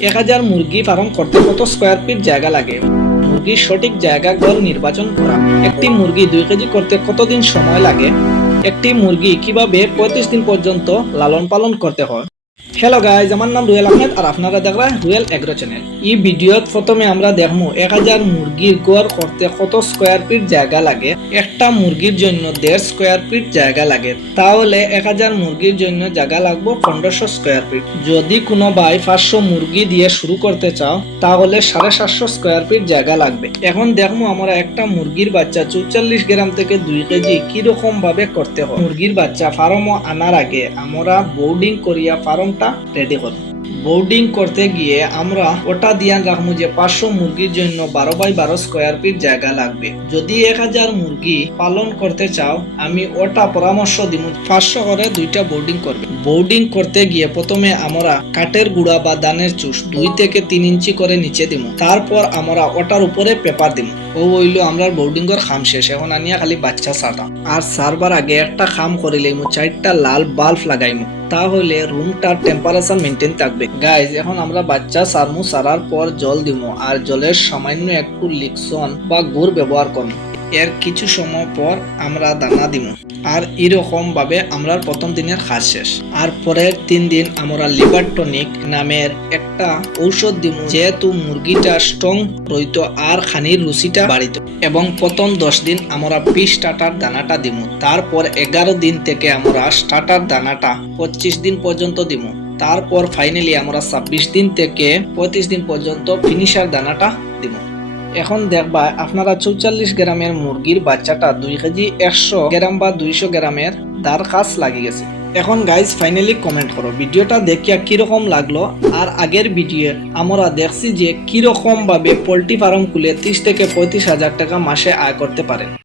এক হাজার মুরগি ফার্ম করতে কত স্কোয়ার ফিট জায়গা লাগে? মুরগির সঠিক জায়গা ঘর নির্বাচন করা। একটি মুরগি দুই কেজি করতে কতদিন সময় লাগে? একটি মুরগি কীভাবে পঁয়ত্রিশ দিন পর্যন্ত লালন পালন করতে হয়? হ্যালো গাইজ আমার নাম রুয়েল আহমেদ আর আপনারা দেখরা রুয়েল এগ্রো চ্যানেল এই ভিডিওত প্রথমে আমরা দেখব এক হাজার মুরগির গড় করতে কত স্কোয়ার ফিট জায়গা লাগে, একটা মুরগির জন্য দেড় স্কোয়ার ফিট জায়গা লাগে। তাহলে এক হাজার মুরগির জন্য জায়গা লাগবে পনেরোশো স্কোয়ার ফিট যদি কোনো ভাই পাঁচশো মুরগি দিয়ে শুরু করতে চাও, তাহলে সাড়ে সাতশো স্কোয়ার ফিট জায়গা লাগবে। এখন দেখব আমরা একটা মুরগির বাচ্চা চৌচল্লিশ গ্রাম থেকে দুই কেজি কীরকম ভাবে করতে হয়। মুরগির বাচ্চা ফার্মও আনার আগে আমরা বোর্ডিং করিয়া ফার্মটা রেডি করব বোর্ডিং করতে গিয়ে আমরা ওটা দিয়ান রাখব যে পাঁচশো মুরগির জন্য বারো বাই বারো স্কোয়ার ফিট জায়গা লাগবে। যদি এক হাজার মুরগি পালন করতে চাও, আমি ওটা পরামর্শ দিব। পাঁচশো করে দুইটা বোর্ডিং করবে। বোর্ডিং করতে গিয়ে প্রথমে আমরা কাঠের গুঁড়া বা দানের চুষ দুই থেকে তিন ইঞ্চি করে নিচে দিব। তারপর আমরা ওটার উপরে পেপার দিব। ও হইল আমরা বোর্ডিং এর খাম শেষ। এখন আনিয়া খালি বাচ্চা সারতাম আর সারবার আগে একটা খাম করিলে চারটা লাল বাল্ব লাগাইমু তাহলে রুমটার টেম্পারেচার মেনটেন থাকবে। গাইজ এখন আমরা বাচ্চা সারমু, সারার পর জল দিমু, আর জলের সামান্য একটু লিকসন বা গুড় ব্যবহার করব এর কিছু সময় পর আমরা দানা দিমু, আর এরকম ভাবে আমরা প্রথম দিনের কাজ শেষ। আর পরের তিন দিন আমরা লিভার টনিক নামের একটা ঔষধ দিব যেহেতু মুরগিটা স্ট্রং রইতো আর খানির রুচিটা বাড়িত। এবং প্রথম দশ দিন আমরা পি স্টার্টার দানাটা দিমু। তারপর এগারো দিন থেকে আমরা স্টার্টার দানাটা পঁচিশ দিন পর্যন্ত দিমু। তারপর ফাইনালি আমরা ছাব্বিশ দিন থেকে পঁয়ত্রিশ দিন পর্যন্ত ফিনিশার দানাটা দিমু। এখন দেখবা, আপনারা চৌচল্লিশ গ্রামের মুরগির বাচ্চাটা দুই কেজি একশো গ্রাম বা দুইশো গ্রামের দার কাজ লাগি গেছে। এখন গাইজ ফাইনালি কমেন্ট করো, ভিডিওটা দেখিয়া কীরকম লাগল? আর আগের ভিডিও আমরা দেখছি যে কীরকম পোলট্রি ফার্ম খুলে ত্রিশ থেকে পঁয়ত্রিশ হাজার টাকা মাসে আয় করতে পারেন